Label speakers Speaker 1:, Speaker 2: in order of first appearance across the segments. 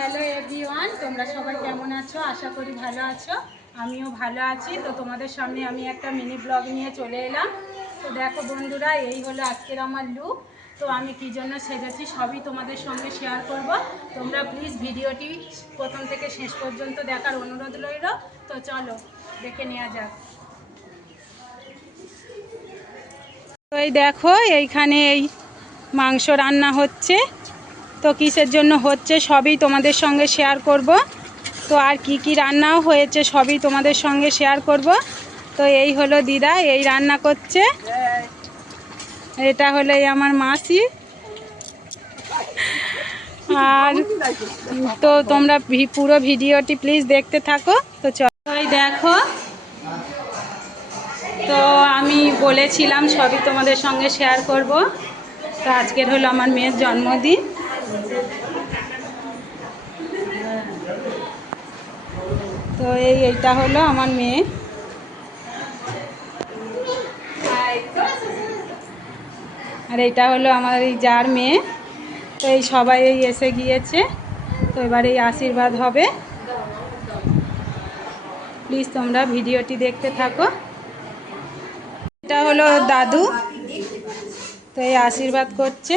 Speaker 1: Hello everyone, তোমরা সবাই কেমন আছো? আশা করি ভালো আছো। আমিও ভালো আছি। তো তোমাদের সামনে আমি একটা মিনি ব্লগ নিয়ে চলে এলাম। তো দেখো বন্ধুরা, এই হলো আজকের আমার লুক তো আমি কী জন্য সেজেছি সবই তোমাদের সঙ্গে শেয়ার করব। তোমরা প্লিজ ভিডিওটি প্রথম থেকে শেষ পর্যন্ত দেখার অনুরোধ রইল। তো চলো, দেখে নেওয়া যাক। তো এই দেখো, এইখানে এই মাংস রান্না হচ্ছে। তো কিসের জন্য হচ্ছে সবই তোমাদের সঙ্গে শেয়ার করব। তো আর কি কি রান্নাও হয়েছে সবই তোমাদের সঙ্গে শেয়ার করব। তো এই হলো দিদা, এই রান্না করছে। এটা হলো আমার মাসি। আর তো তোমরা পুরো ভিডিওটি প্লিজ দেখতে থাকো। তো চলো এই দেখো। তো আমি বলেছিলাম সবই তোমাদের সঙ্গে শেয়ার করব। তো আজকের হলো আমার মেয়ের জন্মদিন। তো এই এইটা হলো আমার মেয়ে। আর এটা হলো আমার এই যার মেয়ে। তো এই সবাই এই এসে গিয়েছে। তো এবার এই আশীর্বাদ হবে। প্লিজ তোমরা ভিডিওটি দেখতে থাকো। এটা হলো দাদু। তো এই আশীর্বাদ করছে।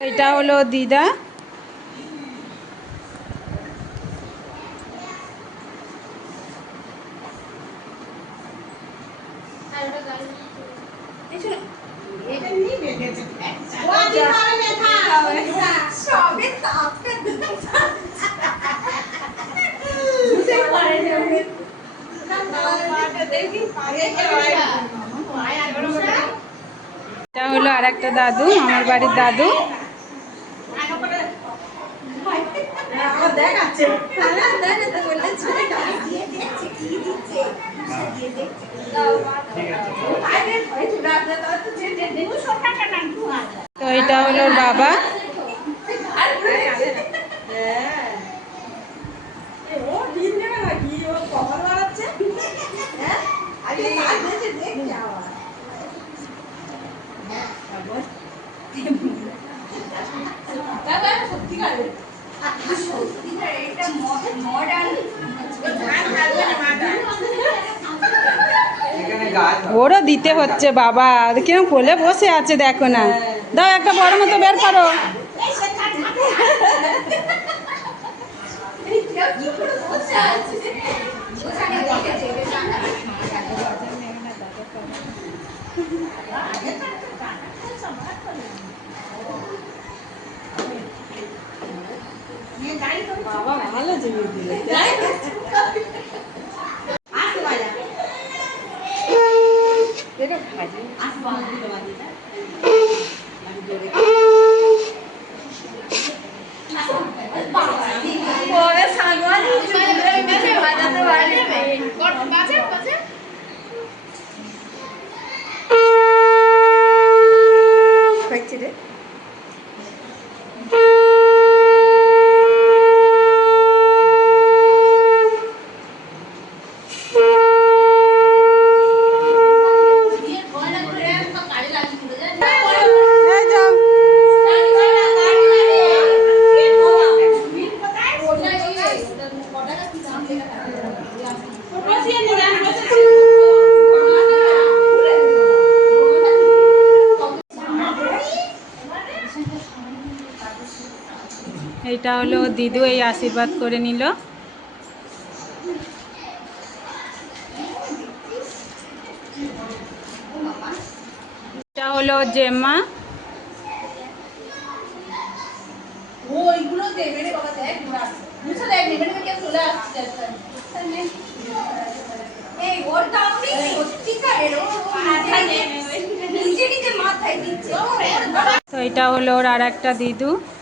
Speaker 1: এটা হলো দিদা এটা হলো আর একটা দাদু আমার বাড়ির দাদু। ওরও দিতে হচ্ছে, বাবা। কেউ কোলে বসে আছে, দেখো না। দাও, একটা বড় মতো বের করো। 爸。别，এইটা হলো দিদু এই আশীর্বাদ করে নিল। এটা হলো জেম্মা।
Speaker 2: তো এটা হলো ওর আর একটা দিদু।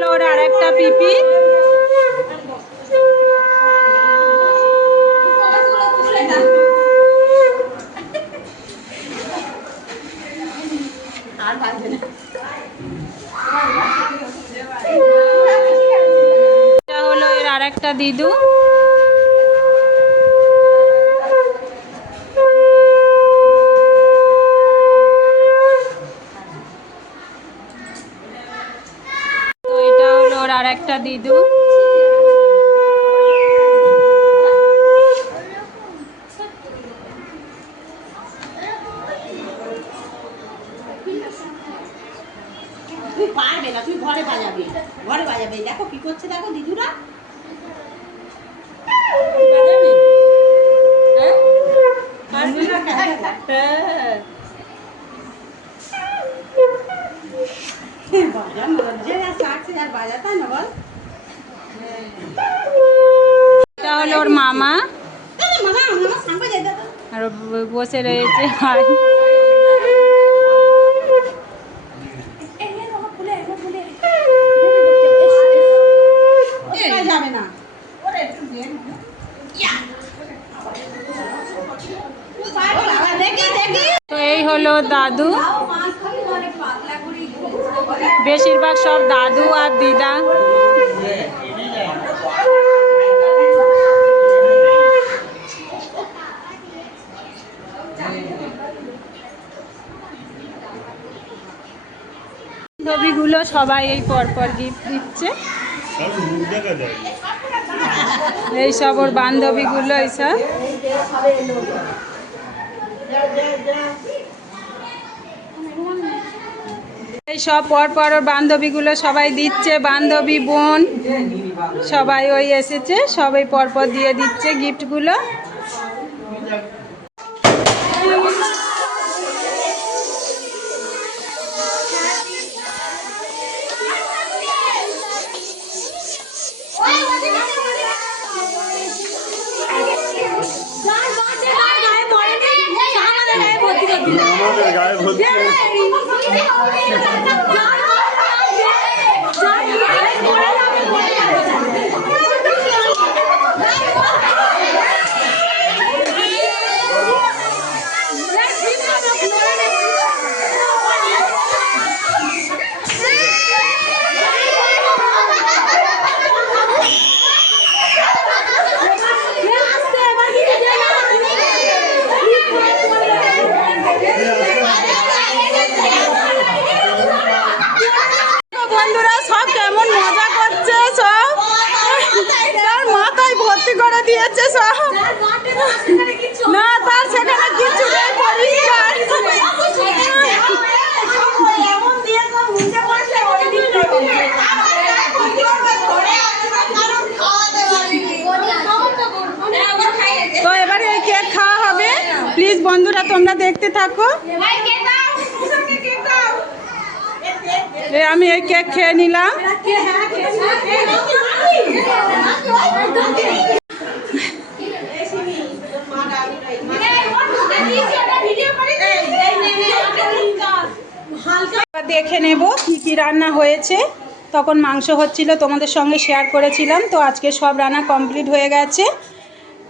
Speaker 2: হলো ওর আর একটা পিপি হলো এর আর একটা দিদু তো এটা হলো ওর আর একটা দিদু
Speaker 1: তুই পারবে না তুই ঘরে বাজাবে ঘরে বাজাবে দেখো কি করছে দেখো দিদুরা হ্যাঁ। বাজানো যে আর শাকছে আর বাজাতে না বল
Speaker 2: এটা হলো ওর মামা। আর বসে রয়েছে ভাই তো এই হলো দাদু। বেশিরভাগ সব দাদু আর দিদা। ছবিগুলো সবাই এই পরপর গিফট দিচ্ছে।
Speaker 3: যায়।
Speaker 2: এইসব ওর বান্ধবীগুলো এইসব এই সব পর পর বান্ধবীগুলো সবাই দিচ্ছে, বান্ধবী, বোন। সবাই ওই এসেছে, সবাই পরপর দিয়ে দিচ্ছে গিফটগুলো বন্ধুরা তোমরা দেখতে থাকো। আমি এই কেক খেয়ে নিলাম। দেখে নেব কি কি রান্না হয়েছে। তখন মাংস হচ্ছিল তোমাদের সঙ্গে শেয়ার করেছিলাম। তো আজকে সব রান্না কমপ্লিট হয়ে গেছে।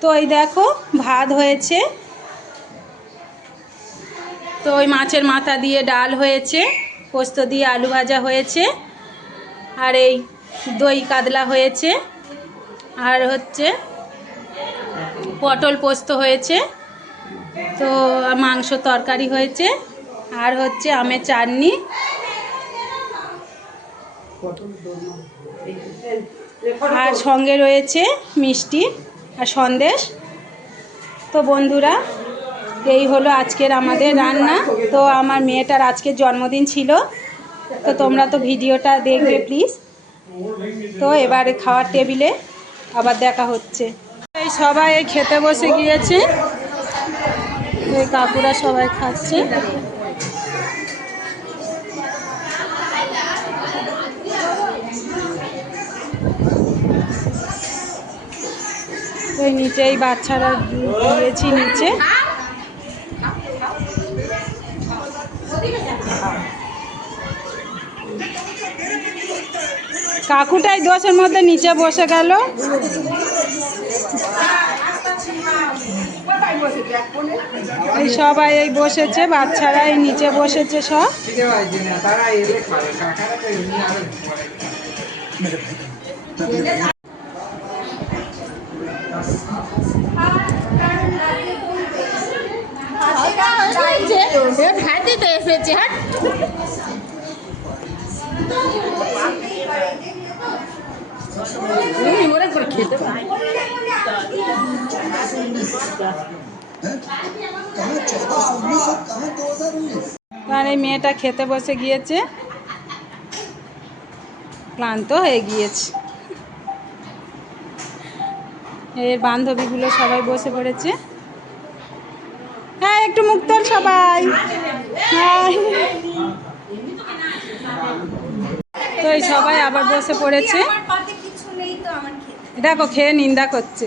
Speaker 2: তো এই দেখো ভাত হয়েছে। তো ওই মাছের মাথা দিয়ে ডাল হয়েছে, পোস্ত দিয়ে আলু ভাজা হয়েছে, আর এই দই কাতলা হয়েছে, আর হচ্ছে পটল পোস্ত হয়েছে, তো মাংস তরকারি হয়েছে, আর হচ্ছে আমের চাটনি। আর সঙ্গে রয়েছে মিষ্টি আর সন্দেশ। তো বন্ধুরা এই হলো আজকের আমাদের রান্না। তো আমার মেয়েটার আজকের জন্মদিন ছিল। তো তোমরা তো ভিডিওটা দেখবে প্লিজ তো এবারে খাওয়ার টেবিলে আবার দেখা হচ্ছে। এই সবাই খেতে বসে গিয়েছে। এই কাকুরা সবাই খাচ্ছে। ওই বাচ্চারা দিয়েছি নিচে। কাকুটাই দোষের মধ্যে নিচে বসে গেল। এই সবাই এই বসেছে বাচ্চারা এই নিচে বসেছে সব।
Speaker 4: তো
Speaker 1: এসেছে হ্যাঁ।
Speaker 2: আর মেয়েটা খেতে বসে গিয়েছে। ক্লান্ত হয়ে গিয়েছে। এর বান্ধবীগুলো সবাই বসে পড়েছে। হ্যাঁ একটু মুখ তোল সবাই তো এই সবাই আবার বসে পড়েছে। দেখো খেয়ে নিন্দা করছে।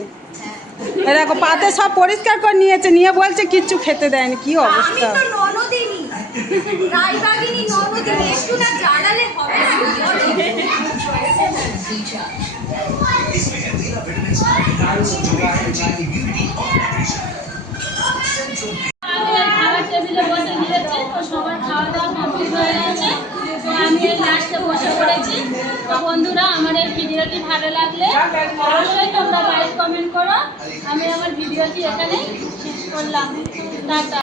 Speaker 2: দেখো পাতে সব পরিষ্কার করে নিয়েছে নিয়ে বলছে কিচ্ছু খেতে দেয়নি কি অবস্থা?
Speaker 5: খাবার টেবিলে বসে তো সবার খাওয়া দাওয়া কমপ্লিট হয়ে গেছে। তো আমি লাস্টে বসে বন্ধুরা আমার এই ভিডিওটি ভালো লাগলে অবশ্যই তোমরা লাইক কমেন্ট করো। আমি আমার ভিডিওটি এখানে শেষ করলাম। টাটা।